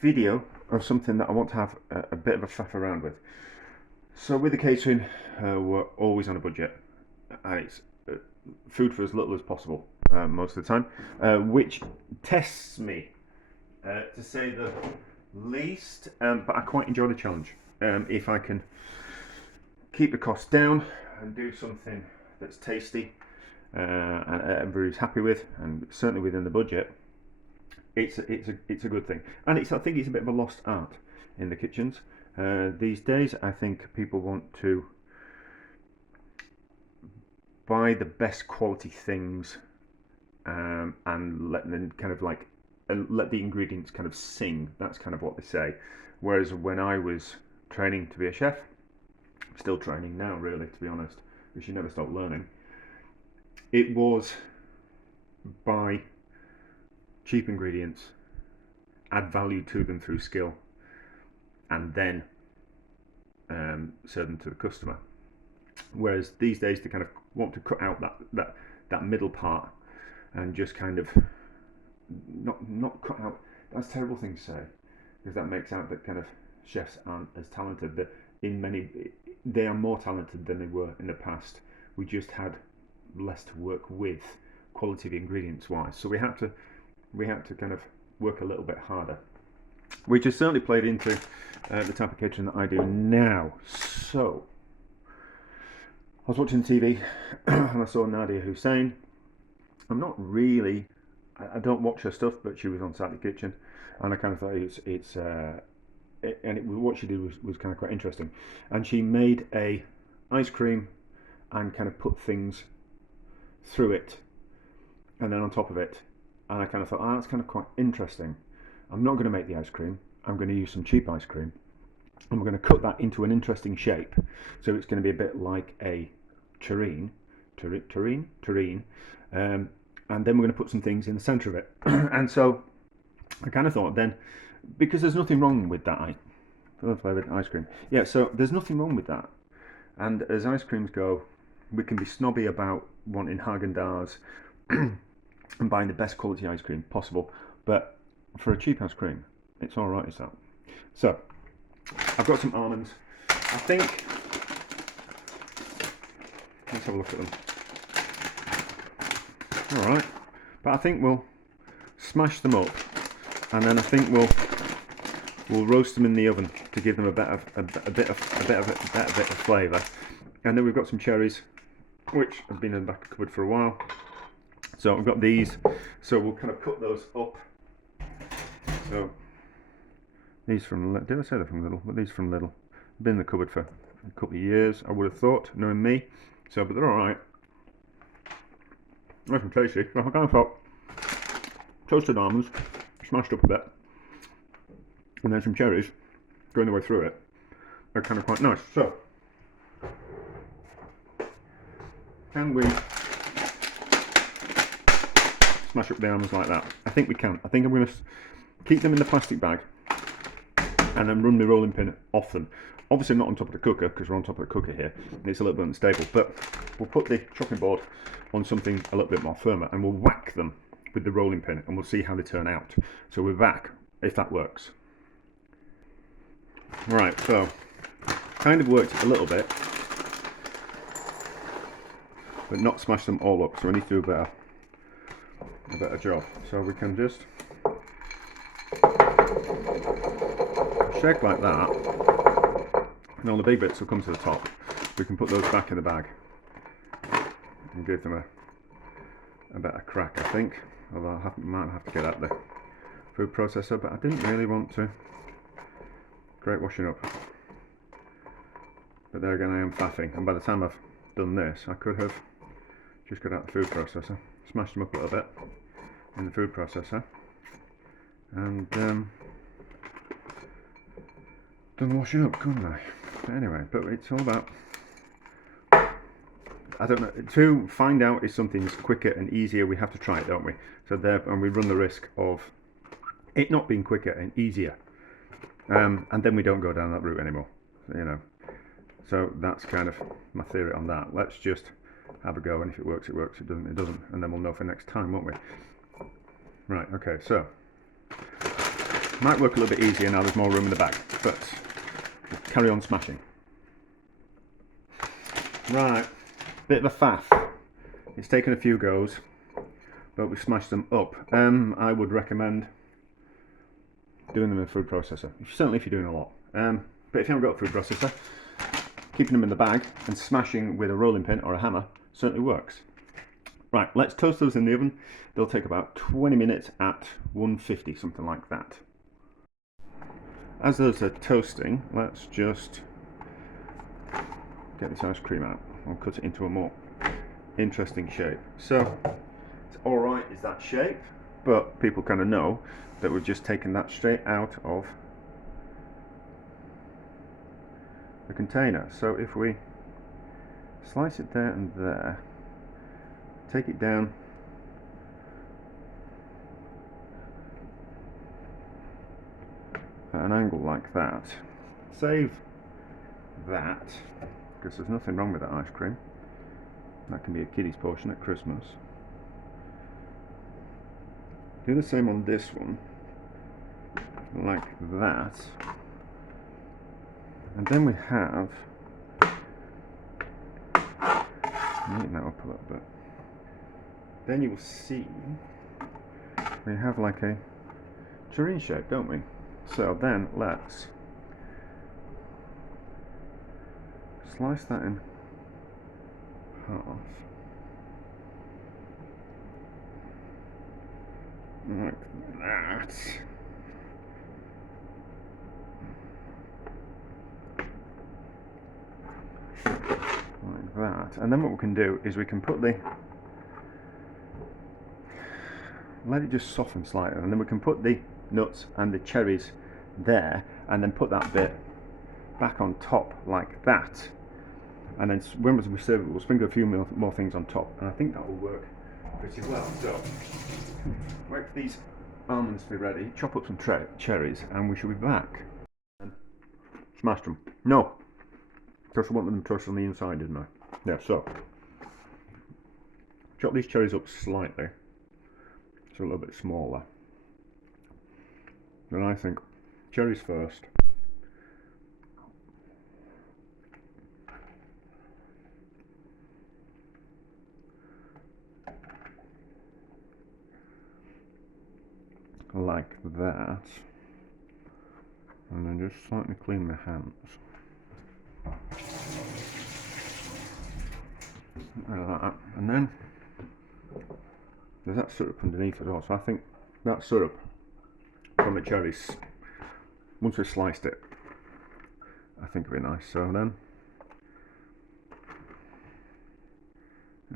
video of something that I want to have a bit of a faff around with. So with the catering, we're always on a budget, and it's food for as little as possible most of the time, which tests me to say the least. But I quite enjoy the challenge. If I can keep the costs down and do something that's tasty and everybody's happy with, and certainly within the budget, it's a good thing. And I think it's a bit of a lost art in the kitchens these days. I think people want to buy the best quality things and let them kind of like let the ingredients kind of sing. That's kind of what they say. Whereas when I was training to be a chef, still training now really, to be honest, because you never stop learning, it was buy cheap ingredients, add value to them through skill, and then serve them to the customer. Whereas these days they kind of want to cut out that middle part and just kind of not cut out. That's a terrible thing to say, because that makes out that kind of chefs aren't as talented. That they are more talented than they were in the past. We just had less to work with quality of ingredients wise, so we had to kind of work a little bit harder, which has certainly played into the type of catering that I do now. So I was watching TV and I saw Nadia Hussein. I'm not really, I don't watch her stuff, but she was on Saturday Kitchen, and I kind of thought what she did was kind of quite interesting. And she made a ice cream and kind of put things through it and then on top of it. And I kind of thought, that's kind of quite interesting. I'm not going to make the ice cream. I'm going to use some cheap ice cream, and we're going to cut that into an interesting shape. So it's going to be a bit like a terrine, and then we're going to put some things in the centre of it. And so I kind of thought then, because there's nothing wrong with that flavoured ice cream. Yeah, so there's nothing wrong with that. And as ice creams go, we can be snobby about wanting Haagen-Dazs and buying the best quality ice cream possible, but for a cheap ice cream, it's all right as that. So I've got some almonds. I think, let's have a look at them. All right, but I think we'll smash them up, and then I think we'll roast them in the oven to give them a bit of flavour. And then we've got some cherries, which have been in the back of the cupboard for a while. So I've got these, so we'll kind of cut those up. So these from, did I say they're from Lidl? But these from Lidl. Been in the cupboard for a couple of years, I would have thought, knowing me. So, but they're all right. Nice and tasty. I kind of thought toasted almonds, smashed up a bit, and then some cherries going the way through it. They're kind of quite nice. So, can we smash up the almonds like that? I think we can. I think I'm going to keep them in the plastic bag and then run my rolling pin off them. Obviously not on top of the cooker, because we're on top of the cooker here and it's a little bit unstable, but we'll put the chopping board on something a little bit more firmer and we'll whack them with the rolling pin and we'll see how they turn out. So we're back if that works. Right, so kind of worked a little bit, but not smash them all up, so I need to do a better job. So we can just shake like that, and all the big bits will come to the top. We can put those back in the bag and give them a better crack, I think. Although I might have to get out the food processor, but I didn't really want to. Great washing up. But there again, I am faffing, and by the time I've done this, I could have just got out the food processor, smashed them up a little bit in the food processor, and done the washing up, couldn't I? But anyway, but it's all about, I don't know, to find out if something's quicker and easier, we have to try it, don't we? So there, and we run the risk of it not being quicker and easier, and then we don't go down that route anymore, you know. So that's kind of my theory on that. Let's just have a go, and if it works, it works. It doesn't, it doesn't, and then we'll know for next time, won't we? Right. Okay. So Might work a little bit easier now there's more room in the bag, but carry on smashing. Right, bit of a faff. It's taken a few goes, but we smashed them up. I would recommend doing them in a food processor, certainly if you're doing a lot. But if you haven't got a food processor, keeping them in the bag and smashing with a rolling pin or a hammer certainly works. Right, let's toast those in the oven. They'll take about 20 minutes at 150, something like that. As those are toasting, let's just get this ice cream out and cut it into a more interesting shape. So it's alright is that shape, but people kind of know that we've just taken that straight out of the container. So if we slice it there and there, take it down at an angle like that, save that, because there's nothing wrong with that ice cream. That can be a kiddie's portion at Christmas. Do the same on this one, like that. And then we have, neaten that up a little bit. Then you will see we have like a Terrine shape, don't we? So then let's slice that in half. Like that. Like that. And then what we can do is we can put the, let it just soften slightly, and then we can put the nuts and the cherries there, and then put that bit back on top like that. And then when we serve it, we'll sprinkle a few more things on top, and I think that will work pretty well. So wait for these almonds to be ready, chop up some cherries, and we shall be back. And smash them. No, because I want them toasted on the inside, didn't I? Yeah, so chop these cherries up slightly, so a little bit smaller. Then I think cherries first. Like that, and then just slightly clean my hands. Like that. And then there's that syrup underneath as well, so I think that syrup from the cherries, once we sliced it, I think it'd be nice. So then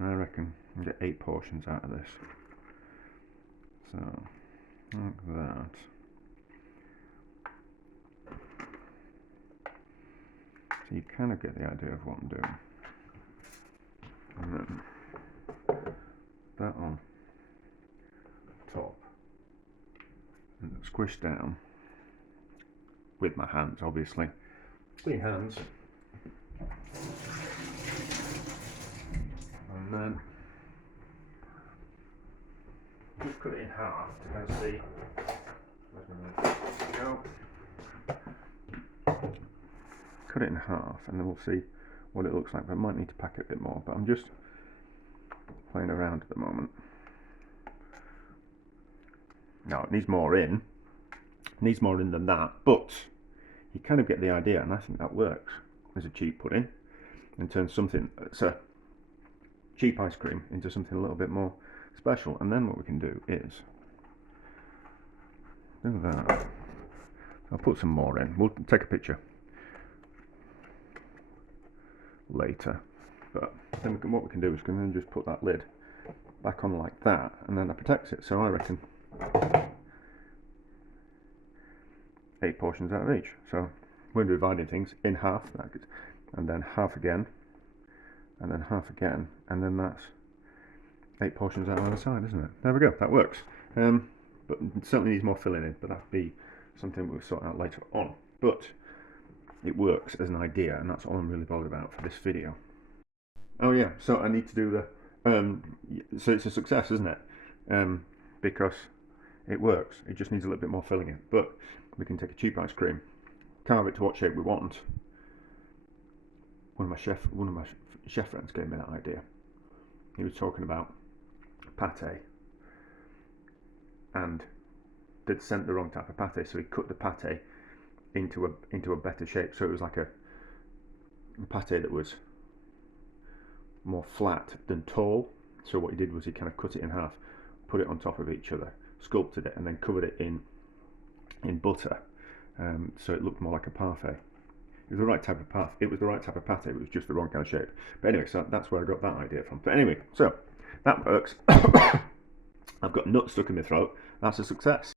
I reckon I'll get 8 portions out of this. So like that. So you kind of get the idea of what I'm doing. And then that on top, and squish down with my hands, obviously. Clean hands. And then just cut it in half to kind of see. Go. Cut it in half, and then we'll see what it looks like. But I might need to pack it a bit more. But I'm just playing around at the moment. Now it needs more in. It needs more in than that, but you kind of get the idea, and I think that works as a cheap pudding, and turns something that's a cheap ice cream into something a little bit more special. And then what we can do is do that. I'll put some more in. We'll take a picture later, but then what we can do is we can just put that lid back on like that, and then that protects it. So I reckon 8 portions out of each. So we're dividing things in half, and then half again, and then half again, and then that's 8 portions out of the other side, isn't it? There we go, that works. But it certainly needs more filling in, but that'll be something we'll sort out later on. But it works as an idea, and that's all I'm really bothered about for this video. Oh yeah, so I need to do the, so it's a success, isn't it? Because it works. It just needs a little bit more filling in. But we can take a cheap ice cream, carve it to what shape we want. One of my chef friends gave me that idea. He was talking about pate, and they'd sent the wrong type of pate, so he cut the pate into a better shape. So it was like a pate that was more flat than tall. So what he did was he kind of cut it in half, put it on top of each other, sculpted it, and then covered it in butter, so it looked more like a parfait. It was the right type of pate. It was the right type of pate. It was just the wrong kind of shape. But anyway, so that's where I got that idea from. But anyway, so that works. I've got nuts stuck in my throat. That's a success.